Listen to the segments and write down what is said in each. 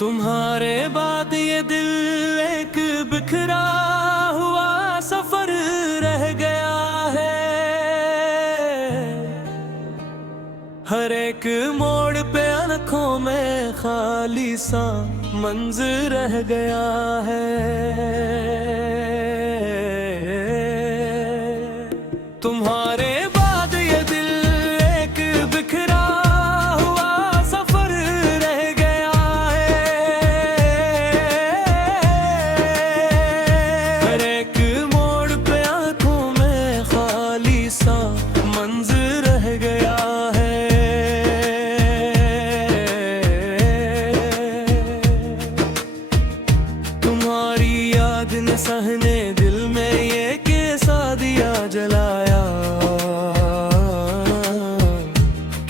तुम्हारे बाद ये दिल एक बिखरा हुआ सफर रह गया है। हर एक मोड़ पे आँखों में खाली सा मंजर रह गया है। तुम्हारे बाद ये दिल एक बिखरा हुआ सफर रह गया है। हर एक मोड़ पे आँखों में खाली सा मंजर रह गया है। तुम्हारी याद ने सहने दिल में ये कैसा दिया जलाया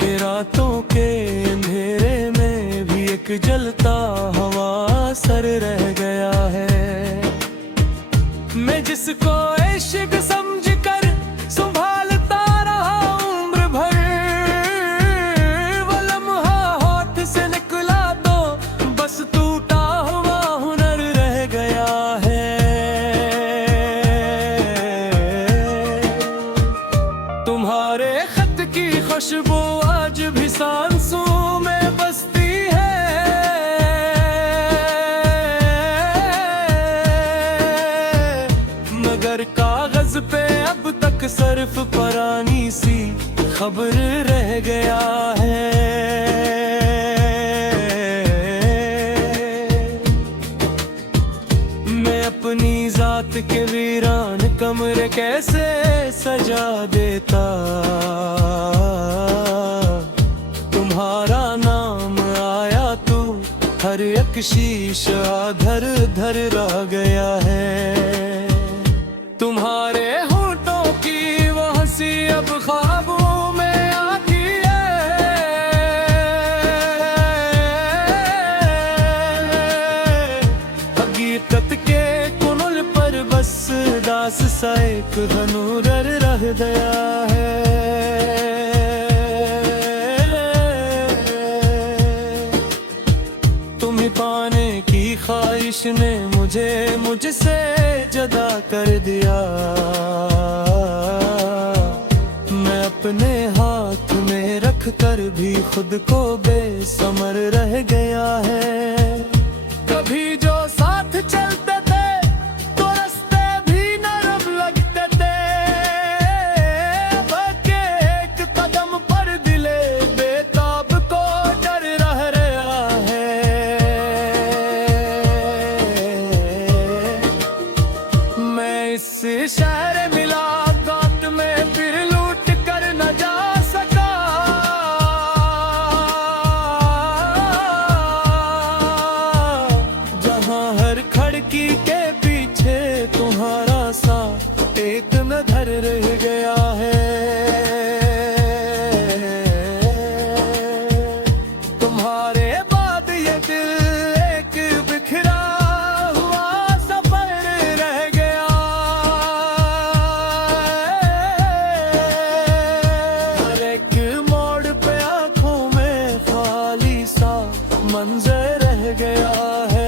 कि रातों के अंधेरे में भी एक जलता हवा सर रह गया है। मैं जिसको इश्क समझ कर संभालता रहा उम्र भर, वो लम्हा हाथ से निकला तो बस टूटा हुआ हुनर रह गया है। तुम्हारे खत की खुशबू आज भी सांसों में बसती है, मगर कागज पे अब तक सिर्फ पुरानी सी खबर रह गया है। मैं अपनी जात के वीरान कमरे कैसे सजा देता, तुम्हारा नाम आया तो हर एक शीशा धर धर रह गया है। तुम्हारे होठों की वो हंसी अब ख्वाबों में आती है, हकीकत के कुनुल पर बस दास सा एक हनूर रह गया है। तुम्हें पाने की ख्वाहिश ने मुझे मुझसे जुदा कर दिया। मैं अपने हाथ में रख कर भी खुद को बेसमर रह गया है। कभी जो साथ चलते थे तो रास्ते भी नरम लगते थे, बल्कि एक कदम पर दिले बेताब को डर रह रहा है। मैं इस शहर मिला गात में फिर लूट कर न जा सका, जहां हर खिड़की के पीछे तुम्हारा सा एक नजर रह गया है। तुम्हारे बाद ये दिल एक बिखरा हुआ सफर रह गया। हर एक मोड़ पे आंखों में खाली सा मंजर रह गया है।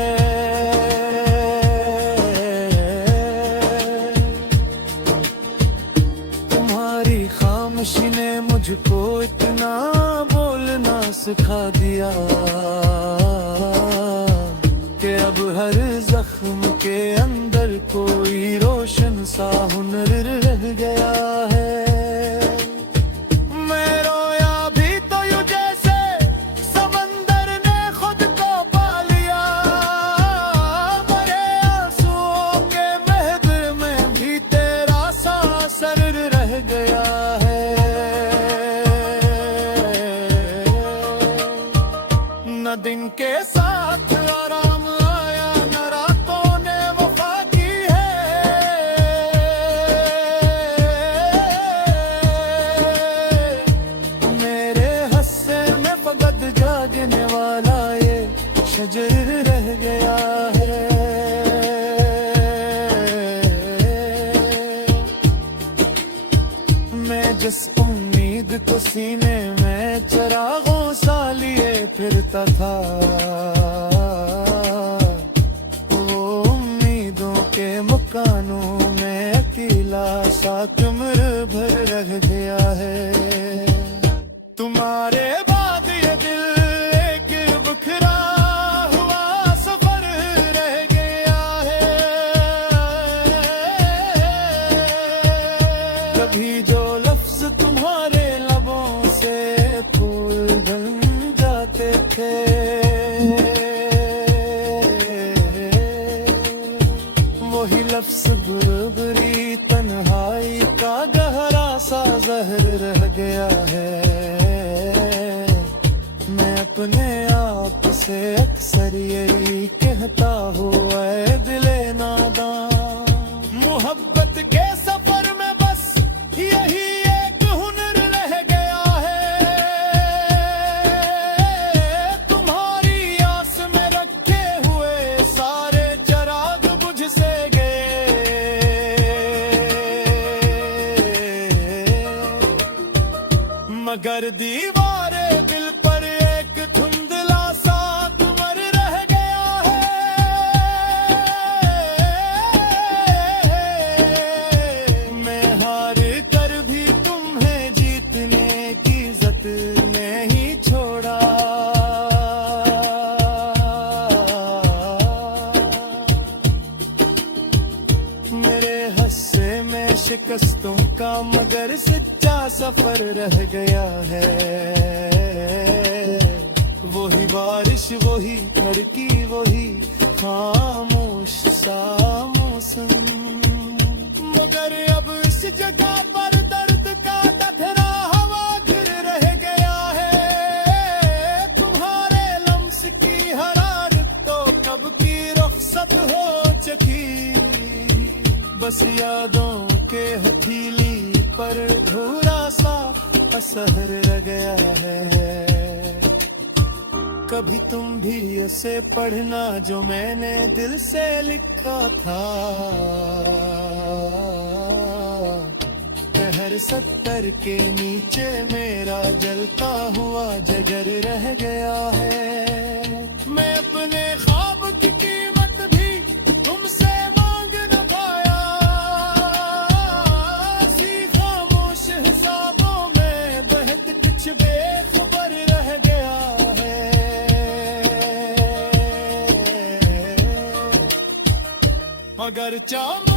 तुम्हारी खामोशी ने मुझको इतना बोलना सिखा दिया कि अब हर जख्म के अंदर कोई रोशन सा हुनर रह गया है। मैं रोया भी तो यूं जैसे समंदर ने खुद को पा लिया, मरे आंसुओं के महफिल में भी तेरा सा असर रह गया है। न दिन के साथ आराम आया न रातों ने वफा की है। मेरे हस्से में फकत जागने वाला ये शजर रह गया है। मैं जिस उम्मीद को सीने में चरागों सा लिए फिरता था, वो उम्मीदों के मकानों में अकेला सा उम्र भर रह गया है। तुम्हारे बाद ये दिल एक बिखरा हुआ सफर रह गया है। कभी जो लफ्ज तुम्हारे लबों से फूल बन जाते थे, वही लफ्ज बुरबुरी तन्हाई का गहरा सा जहर रह गया है। मैं अपने आप से अक्सर यही कहता हूँ, ऐ दिले नादान, मोहब्बत के सफर में बस यही एक हुनर रह गया है। तुम्हारी आस में रखे हुए सारे चराग बुझ से गए, मगर दीवारे दिल पर एक धुंधला सा तुमर रह गया है। मैं हार कर भी तुम्हें जीतने की इज्जत नहीं छोड़ा। मेरे हस्से में शिकस्तों का मगर सच्चा सफर रह गया है। वही बारिश, वही धड़की, वही खामोश सा मौसम, मगर अब इस जगह पर दर्द का टकरा हवा घिर रह गया है। तुम्हारे लम्स की हरारत तो कब की रुखसत हो चुकी, बस यादों के हथीली पर धूरा सा असर रह गया है। कभी तुम भी ऐसे पढ़ना जो मैंने दिल से लिखा था, कहर 70 के नीचे मेरा जलता हुआ जिगर रह गया है। मैं अपने ख्वाब की कीमत भी तुमसे मांग न पाया, सी खामोश हिसाबों में बहत कुछ बेखबर रह गया है। मगर चाम